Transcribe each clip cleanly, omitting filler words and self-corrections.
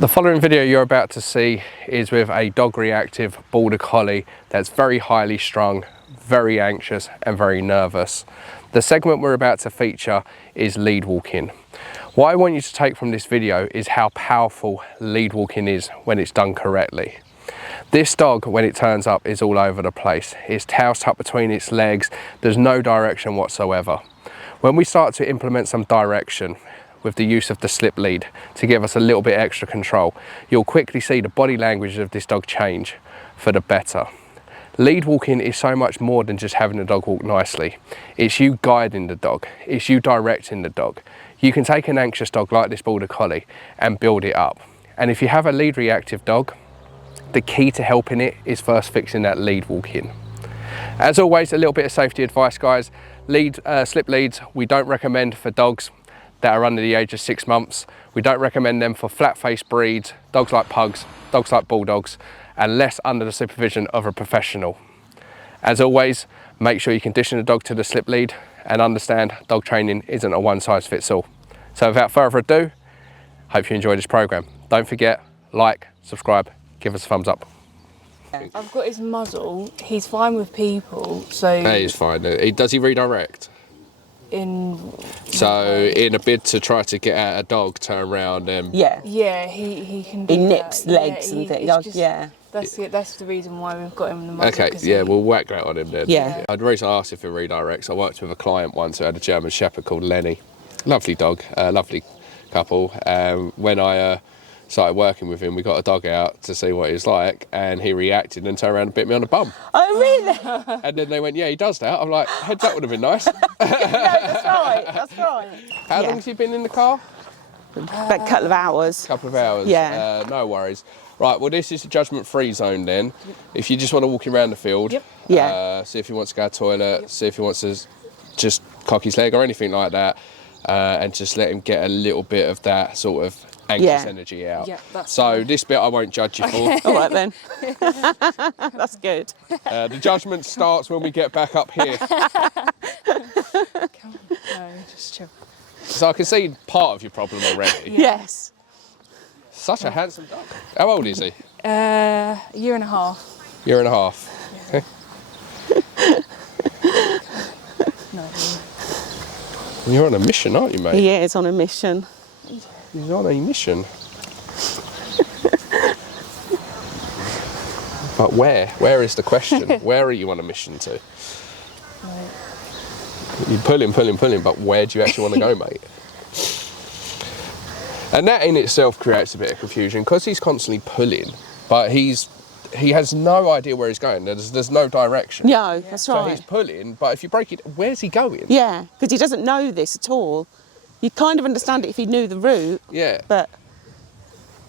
The following video you're about to see is with a dog reactive Border Collie that's very highly strung, very anxious and very nervous. The segment we're about to feature is lead walking. What I want you to take from this video is how powerful lead walking is when it's done correctly. This dog, when it turns up, is all over the place. Its tail's tucked between its legs, there's no direction whatsoever. When we start to implement some direction with the use of the slip lead to give us a little bit extra control, you'll quickly see the body language of this dog change for the better. Lead walking is so much more than just having the dog walk nicely. It's you guiding the dog, it's you directing the dog. You can take an anxious dog like this Border Collie and build it up. And if you have a lead reactive dog, the key to helping it is first fixing that lead walking. As always, a little bit of safety advice, guys. Slip leads we don't recommend for dogs that are under the age of 6 months. We don't recommend them for flat-faced breeds, dogs like pugs, dogs like bulldogs, unless under the supervision of a professional. As always, make sure you condition the dog to the slip lead and understand dog training isn't a one-size-fits-all. So without further ado, hope you enjoy this program. Don't forget, like, subscribe, give us a thumbs up. I've got his muzzle. He's fine with people, so... He is fine. Does he redirect? So in a bid to try to get at a dog, turn around and... Yeah, he can do He nips that. legs and things, yeah. That's the reason why we've got him in the muzzle. Okay, yeah, we'll whack that on him then. Yeah. The reason I asked if he redirects, I worked with a client once who had a German Shepherd called Lenny. Lovely dog, lovely couple. When I started working with him, we got a dog out to see what he's like, and he reacted and turned around and bit me on the bum. Oh, really? And then they went, yeah, he does that. I'm like, heads up would have been nice. No, that's right, that's right. How long has he been in the car? About a couple of hours. Couple of hours. Yeah. No worries. Right, well, this is the judgment free zone then. If you just want to walk around the field, Yeah. See if he wants to go to the toilet, see if he wants to just cock his leg or anything like that, and just let him get a little bit of that sort of anxious energy out. Yeah, that's so fine. this bit I won't judge you for. All right then. That's good. The judgment starts when we get back up here. No, just chill. So I can see part of your problem already. Yes. Such a handsome dog. How old is he? A year and a half. Year and a half. Okay. No. You're on a mission, aren't you, mate? He is on a mission. He's on a mission. But where? Where is the question? Where are you on a mission to? Right. You pull him, but where do you actually want to go, mate? And that in itself creates a bit of confusion because he's constantly pulling, but he has no idea where he's going. There's no direction. No, that's So right. he's pulling, but if you break it, where's he going? Yeah, because he doesn't know this at all. You'd kind of understand it if he knew the route, Yeah. but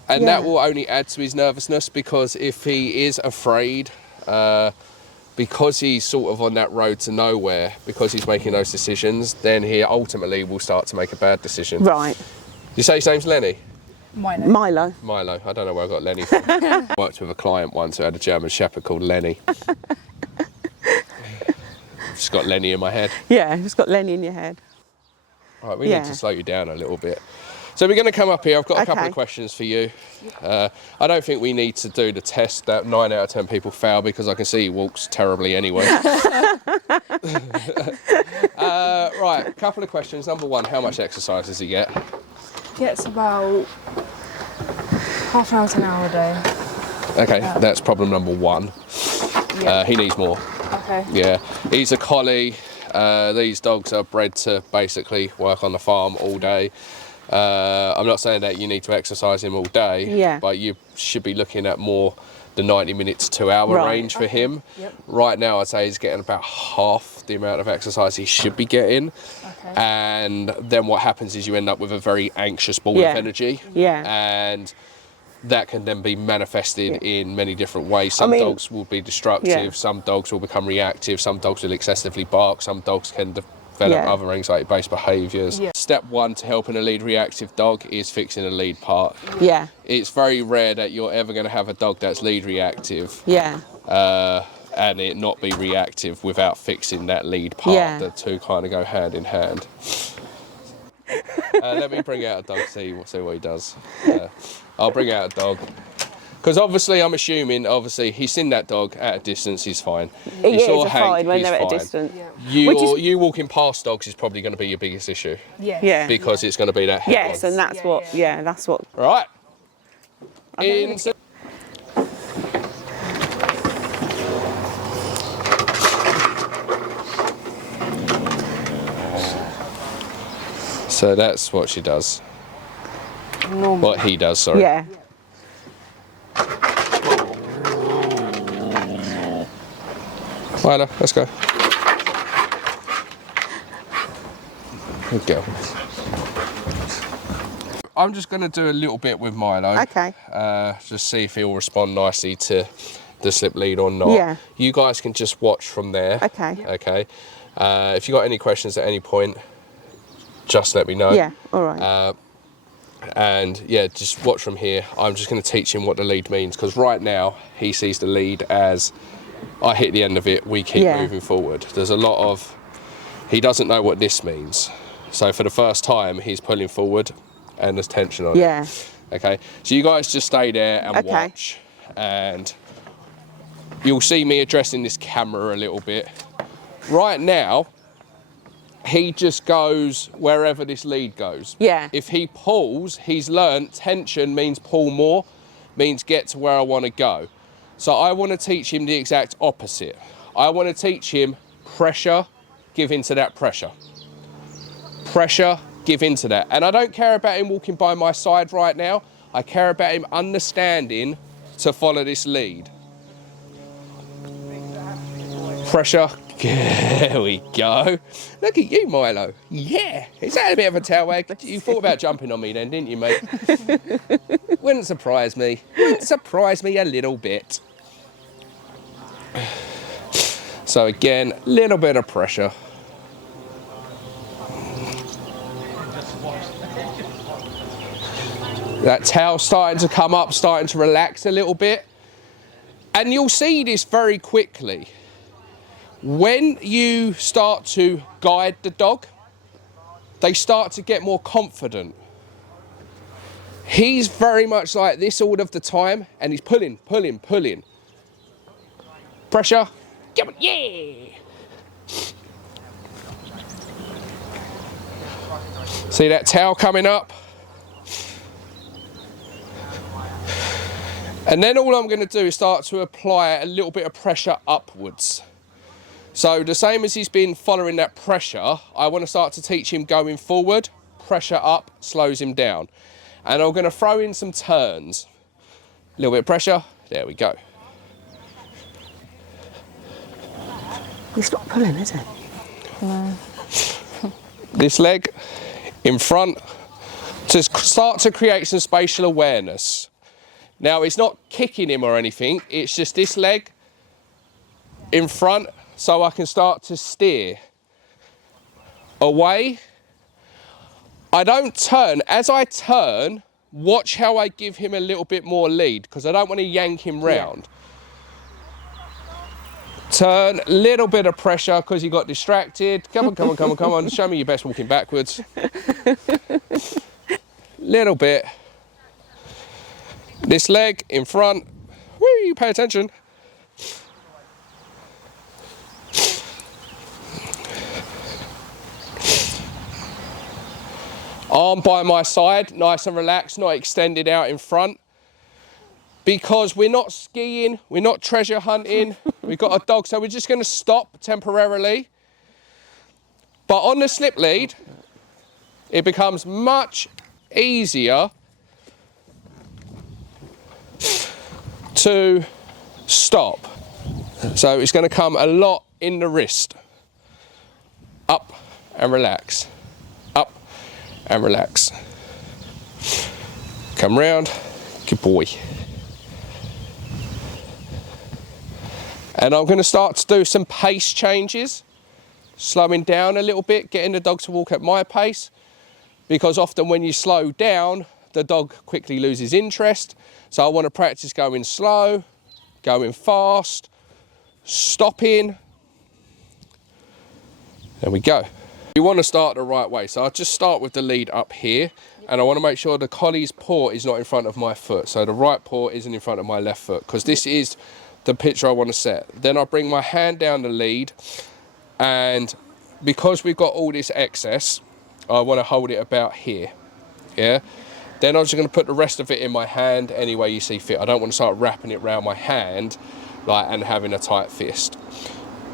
And Yeah. that will only add to his nervousness because if he is afraid, because he's sort of on that road to nowhere, because he's making those decisions, then he ultimately will start to make a bad decision. right. You say his name's Lenny? Milo. Milo. Milo. I don't know where I got Lenny from. Worked with a client once who had a German Shepherd called Lenny. Just got Lenny in my head. Yeah, just got Lenny in your head. Right, we need to slow you down a little bit. So we're going to come up here. I've got a couple of Okay. questions for you. I don't think we need to do the test that 9 out of 10 people fail because I can see he walks terribly anyway. Right, a couple of questions. Number one, how much exercise does he get? Gets about half an hour to an hour a day. Okay, that's problem number one. Yeah. He needs more. Okay. Yeah, he's a collie. These dogs are bred to basically work on the farm all day. I'm not saying that you need to exercise him all day, Yeah. but you should be looking at more the 90 minutes to 2 hour Right. range for him. Yep. Right now, I'd say he's getting about half the amount of exercise he should be getting. Okay. And then what happens is you end up with a very anxious ball Yeah. of energy. Yeah. And that can then be manifested in many different ways. Some dogs will be destructive, some dogs will become reactive, some dogs will excessively bark, some dogs can develop other anxiety-based behaviours. Yeah. Step one to helping a lead reactive dog is fixing a lead part. Yeah. It's very rare that you're ever going to have a dog that's lead reactive Yeah. and it not be reactive without fixing that lead part. Yeah. The two kind of go hand in hand. Let me bring out a dog, see what he does. I'll bring out a dog. Because obviously, I'm assuming, he's seen that dog at a distance, he's fine. He He is saw a Hank, fine when he's they're at a fine. distance. Yeah. You walking past dogs is probably going to be your biggest issue. Yes. Yeah. Because it's going to be that head Yes, on. and that's what. Yeah, that's what. Right. I'm gonna So that's what she does. Normal. What he does, sorry. Yeah. Milo, let's go. Good girl. I'm just going to do a little bit with Milo. Okay. Just see if he'll respond nicely to the slip lead or not. Yeah. You guys can just watch from there. Okay. Okay. If you got any questions at any point, just let me know. Yeah. All right. And yeah, just watch from here. I'm just going to teach him what the lead means, because right now he sees the lead as I hit the end of it, we keep moving forward. There's a lot of, he doesn't know what this means. So for the first time, he's pulling forward and there's tension on it. Okay, so you guys just stay there and watch, and you'll see me addressing this camera a little bit. Right now, he just goes wherever this lead goes. Yeah. If he pulls, he's learnt tension means pull more, means get to where I want to go. So I want to teach him the exact opposite. I want to teach him pressure, give into that pressure. Pressure, give into that. And I don't care about him walking by my side right now. I care about him understanding to follow this lead. Pressure. There we go. Look at you, Milo. Yeah. Is that a bit of a tail wag? You thought about jumping on me then, didn't you, mate? Wouldn't surprise me. Wouldn't surprise me a little bit. So again, a little bit of pressure. That tail starting to come up, starting to relax a little bit. And you'll see this very quickly. When you start to guide the dog, they start to get more confident. He's very much like this all of the time, and he's pulling, pulling, pulling. Pressure. Yeah. See that tail coming up? And then all I'm going to do is start to apply a little bit of pressure upwards. So the same as he's been following that pressure, I want to start to teach him going forward. Pressure up slows him down. And I'm going to throw in some turns. A little bit of pressure. There we go. He's not pulling, is he? No. This leg in front to start to create some spatial awareness. Now, it's not kicking him or anything. It's just this leg in front so I can start to steer away. I don't turn. As I turn, watch how I give him a little bit more lead, because I don't want to yank him round. Turn, little bit of pressure because he got distracted. Come on, come on, come on, come on. Show me your best walking backwards. Little bit. This leg in front. Whee, pay attention. Arm by my side, nice and relaxed, not extended out in front. Because we're not skiing, we're not treasure hunting, we've got a dog, so we're just going to stop temporarily. But on the slip lead, it becomes much easier to stop. So it's going to come a lot in the wrist. Up and relax. Up and relax. Come round. Good boy. And I'm going to start to do some pace changes, slowing down a little bit, getting the dog to walk at my pace, because often when you slow down, the dog quickly loses interest. So I want to practice going slow, going fast, stopping. There we go. You want to start the right way. So I'll just start with the lead up here, and I want to make sure the collie's paw is not in front of my foot. So the right paw isn't in front of my left foot, because this is the picture I want to set. Then I bring my hand down the lead, and because we've got all this excess, I want to hold it about here. Yeah. Then I'm just going to put the rest of it in my hand any way you see fit. I don't want to start wrapping it around my hand like and having a tight fist.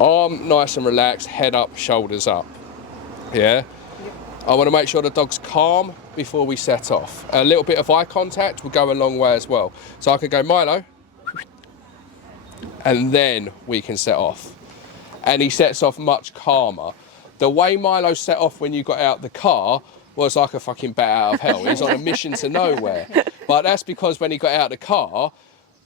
Arm nice and relaxed, head up, shoulders up. Yeah. I want to make sure the dog's calm before we set off. A little bit of eye contact will go a long way as well. So I could go, Milo, and then we can set off. And he sets off much calmer. The way Milo set off when you got out the car was like a fucking bat out of hell. He was on a mission to nowhere. But that's because when he got out of the car,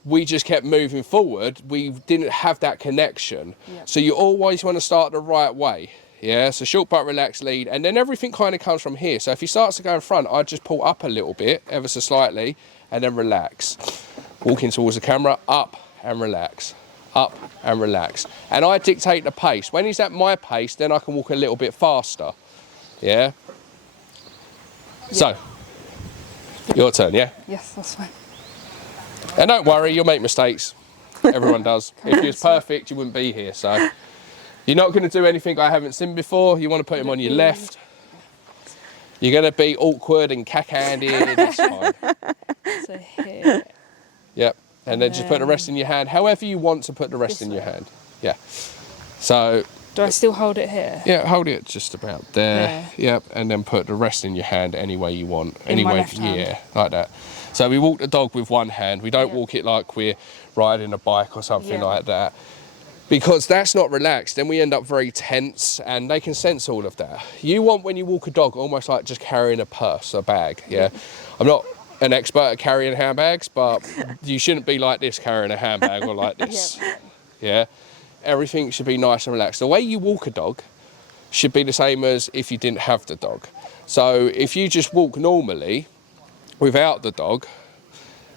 we just kept moving forward. We didn't have that connection. Yep. So you always want to start the right way. Yeah, so short but relaxed lead, and then everything kind of comes from here. So if he starts to go in front, I just pull up a little bit, ever so slightly, and then relax. Walking towards the camera, up and relax. Up and relax. And I dictate the pace. When he's at my pace, then I can walk a little bit faster. Yeah? So, your turn, yeah? Yes, that's fine. And don't worry, you'll make mistakes. Everyone does. If he was perfect, you wouldn't be here. So, you're not going to do anything I haven't seen before. You want to put him on your left. You're going to be awkward and cack-handed. It's fine. So here. Yep. And then just put the rest in your hand, however you want to put the rest in your hand. Yeah. So. Do I still hold it here? Yeah, hold it just about there. Yep. And then put the rest in your hand any way you want. In my left hand? Yeah, like that. So we walk the dog with one hand. We don't walk it like we're riding a bike or something like that. Because that's not relaxed. Then we end up very tense, and they can sense all of that. You want, when you walk a dog, almost like just carrying a purse, a bag. Yeah. I'm not an expert at carrying handbags, but you shouldn't be like this carrying a handbag or like this. Yeah. Everything should be nice and relaxed. The way you walk a dog should be the same as if you didn't have the dog. So if you just walk normally without the dog,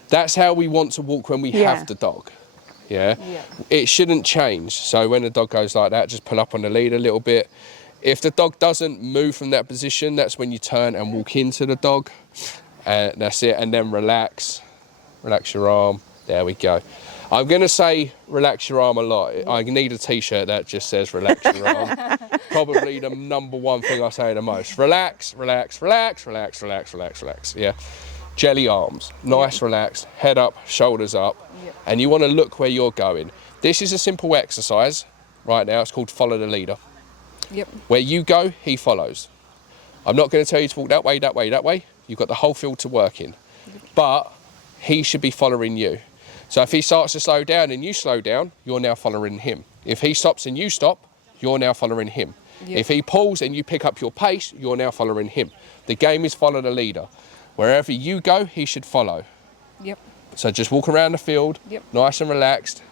that's how we want to walk when we have the dog. Yeah. It shouldn't change. So when the dog goes like that, just pull up on the lead a little bit. If the dog doesn't move from that position, that's when you turn and walk into the dog. And that's it. And then relax. Relax your arm. There we go. I'm going to say relax your arm a lot. I need a t-shirt that just says relax your arm. Probably the number one thing I say the most. Relax, relax, relax, relax, relax, relax, relax. Yeah. Jelly arms. Nice, relaxed. Head up, shoulders up. And you want to look where you're going. This is a simple exercise right now. It's called follow the leader. Where you go, he follows. I'm not going to tell you to walk that way, that way, that way. You've got the whole field to work in. But he should be following you. So if he starts to slow down and you slow down, you're now following him. If he stops and you stop, you're now following him. If he pulls and you pick up your pace, you're now following him. The game is follow the leader. Wherever you go, he should follow. So just walk around the field, nice and relaxed.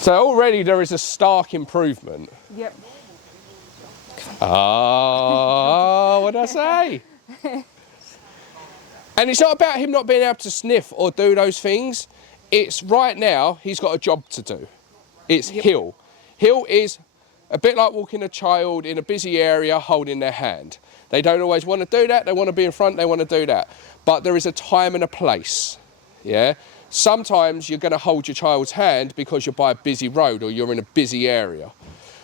So already there is a stark improvement. Ah, what did I say? And it's not about him not being able to sniff or do those things. It's right now, he's got a job to do. It's hill. Hill is a bit like walking a child in a busy area holding their hand. They don't always want to do that. They want to be in front. They want to do that. But there is a time and a place. Yeah. Sometimes you're going to hold your child's hand because you're by a busy road or you're in a busy area.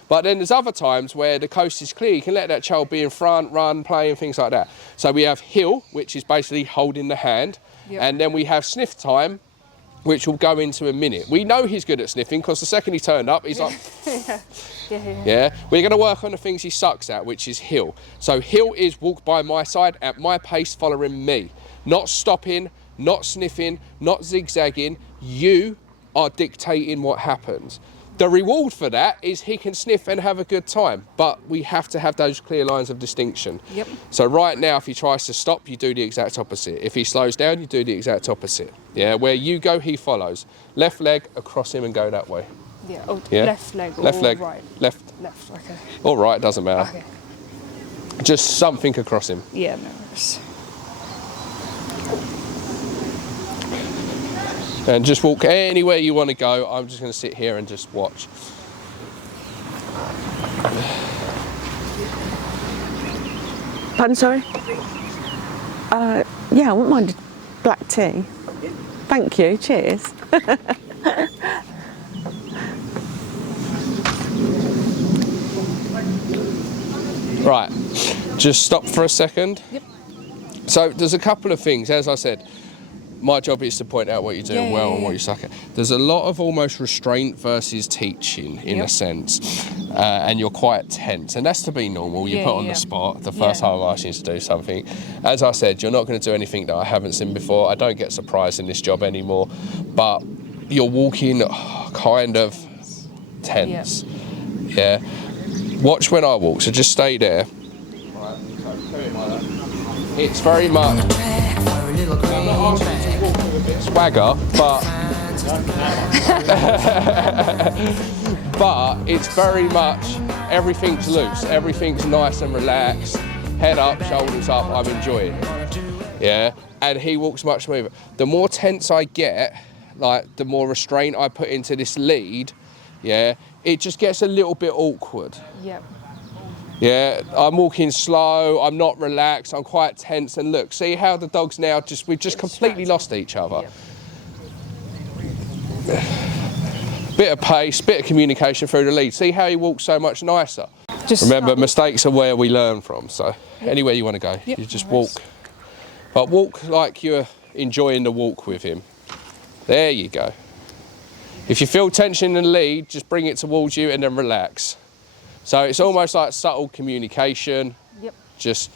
But then there's other times where the coast is clear. You can let that child be in front, run, play and things like that. So we have hill, which is basically holding the hand. And then we have sniff time, which we'll go into a minute. We know he's good at sniffing because the second he turned up, he's like, yeah. We're going to work on the things he sucks at, which is hill. So hill is walk by my side at my pace, following me. Not stopping, not sniffing, not zigzagging. You are dictating what happens. The reward for that is he can sniff and have a good time, but we have to have those clear lines of distinction. So right now, if he tries to stop, you do the exact opposite. If he slows down, you do the exact opposite. Yeah, where you go, he follows. Left leg across him and go that way. Left leg or left leg, right? Left, okay. All right, doesn't matter. Okay. Just something across him. Yeah, no worries. And just walk anywhere you want to go. I'm just going to sit here and just watch. Pardon, sorry? Yeah, I wouldn't mind a black tea. Thank you, cheers. Right, just stop for a second. Yep. So there's a couple of things, as I said, my job is to point out what you're doing well and what you suck at. There's a lot of almost restraint versus teaching in a sense, and you're quite tense, and that's to be normal. You put on the spot the first time I'm asking you to do something. As I said, you're not going to do anything that I haven't seen before. I don't get surprised in this job anymore, but you're walking kind of tense. Yeah. Watch when I walk, so just stay there. Right, so it's very much. I'm not asking you to walk with a bit of swagger, but it's very much everything's loose, everything's nice and relaxed. Head up, shoulders up. I'm enjoying it. Yeah, and he walks much smoother. The more tense I get, like the more restraint I put into this lead. Yeah, it just gets a little bit awkward. Yep. Yeah, I'm walking slow, I'm not relaxed, I'm quite tense, and look, see how the dog's now we've just completely lost each other. Yep. Bit of pace, bit of communication through the lead. See how he walks so much nicer. Remember, mistakes are where we learn from, so anywhere you want to go, you just walk. But walk like you're enjoying the walk with him. There you go. If you feel tension in the lead, just bring it towards you and then relax. So it's almost like subtle communication. Yep. Just.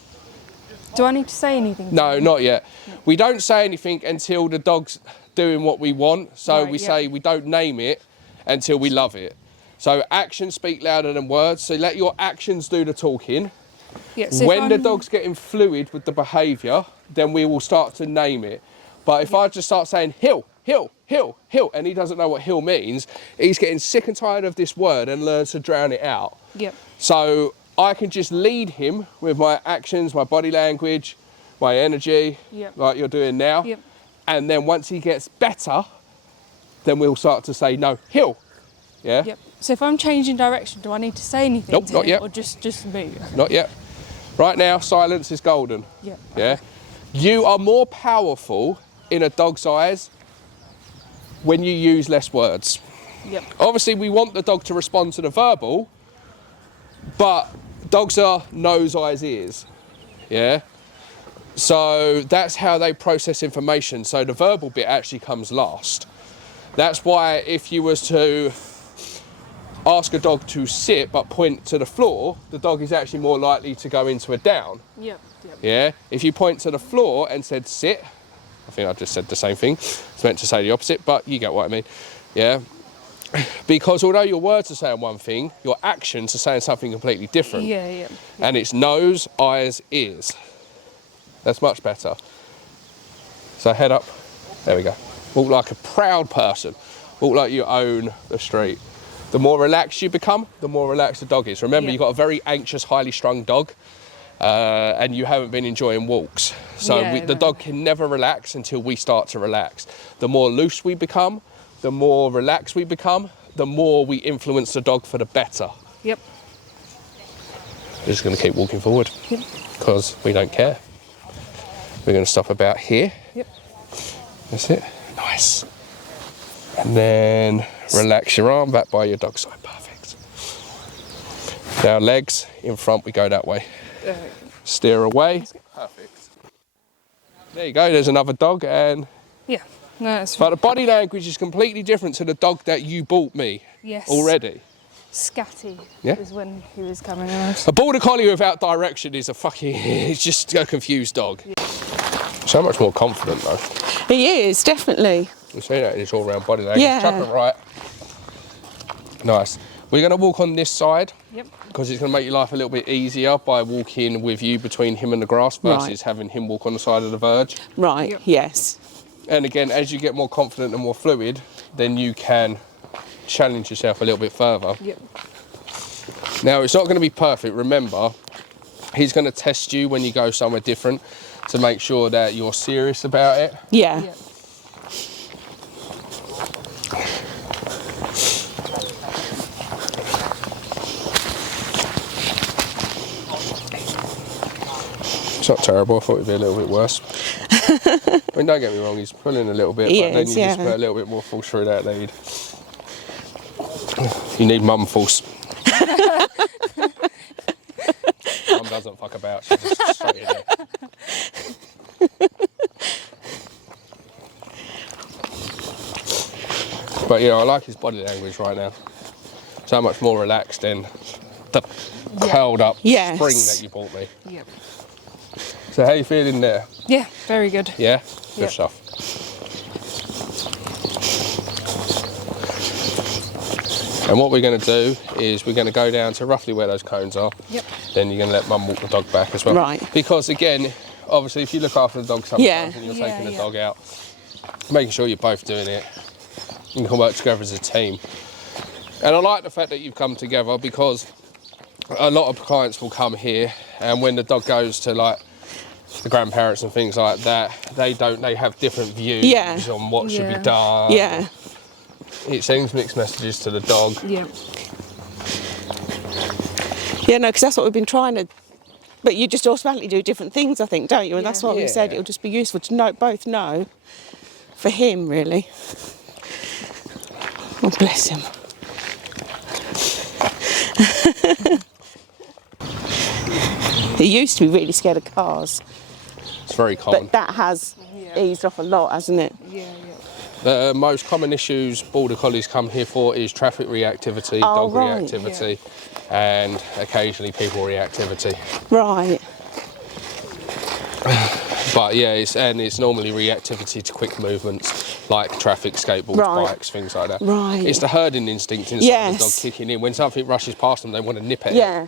Do I need to say anything? No, not yet. No. We don't say anything until the dog's doing what we want. So we say we don't name it until we love it. So actions speak louder than words. So let your actions do the talking. Yeah, so when the dog's getting fluid with the behaviour, then we will start to name it. But if I just start saying hill, hill, hill, hill, and he doesn't know what hill means, he's getting sick and tired of this word and learns to drown it out. Yep. So I can just lead him with my actions, my body language, my energy, like you're doing now. Yep. And then once he gets better, then we'll start to say, no, hill. Yeah? Yep. So if I'm changing direction, do I need to say anything? Nope, not yet. Or just move? Not yet. Right now, silence is golden. Yep. Yeah? You are more powerful in a dog's eyes when you use less words. Yep. Obviously, we want the dog to respond to the verbal, but dogs are nose, eyes, ears. Yeah? So that's how they process information. So the verbal bit actually comes last. That's why if you was to ask a dog to sit but point to the floor, the dog is actually more likely to go into a down. Yep. Yep. Yeah? If you point to the floor and said sit, I think I just said the same thing. It's meant to say the opposite, but you get what I mean. Yeah? Because although your words are saying one thing, your actions are saying something completely different. Yeah. And it's nose, eyes, ears. That's much better. So head up. There we go. Walk like a proud person. Walk like you own the street. The more relaxed you become, the more relaxed the dog is. Remember, you've got a very anxious, highly strung dog, and you haven't been enjoying walks. So the dog can never relax until we start to relax. The more loose we become, the more relaxed we become, the more we influence the dog for the better. Yep. We're just going to keep walking forward because we don't care. We're going to stop about here. Yep. That's it. Nice. And then relax your arm back by your dog side. Perfect. Now legs in front, we go that way. Steer away. Perfect. There you go, there's another dog, and yeah, no, that's but the body language is completely different to the dog that you bought me already. Scatty Yeah. was when he was coming out. A Border Collie without direction is it's just a confused dog. Yeah. So much more confident though. He is, definitely. You see that in his all-round body language. Yeah. Chuck it right. Nice. We're going to walk on this side. Yep. Because it's going to make your life a little bit easier by walking with you between him and the grass versus having him walk on the side of the verge. Right, yes. And again, as you get more confident and more fluid, then you can challenge yourself a little bit further. Yep. Now, it's not going to be perfect. Remember, he's going to test you when you go somewhere different to make sure that you're serious about it. Yeah. It's not terrible. I thought it'd be a little bit worse. I mean, don't get me wrong, he's pulling a little bit, He but then is, you yeah. just put a little bit more force through that lead. You need mum force. Mum doesn't fuck about, she's just straight in there. But yeah, I like his body language right now. So much more relaxed than the curled up Yes. spring that you bought me. Yep. So how you feeling there? Yeah, very good. Yeah? Good Yep. stuff. And what we're going to do is we're going to go down to roughly where those cones are. Yep. Then you're going to let mum walk the dog back as well. Right. Because again, obviously if you look after the dog sometimes Yeah. and you're Yeah, taking the yeah. dog out, making sure you're both doing it, you can work together as a team. And I like the fact that you've come together because a lot of clients will come here and when the dog goes to like the grandparents and things like that, they have different views Yeah. on what should Yeah. be done. Yeah. It sends mixed messages to the dog. Yep. Yeah, no, because that's what we've been trying to. But you just automatically do different things, I think, don't you? And that's Yeah. what we said. Yeah. It'll just be useful to both know for him, really. Oh, bless him. He used to be really scared of cars, It's very common. but that has eased off a lot, hasn't it? Yeah, yeah. The most common issues Border Collies come here for is traffic reactivity, Oh, dog right, reactivity, and occasionally people reactivity. Right. But yeah, it's normally reactivity to quick movements like traffic, skateboards, Right. bikes, things like that. Right. It's the herding instinct inside the dog Yes. kicking in. When something rushes past them, they want to nip at it. Yeah.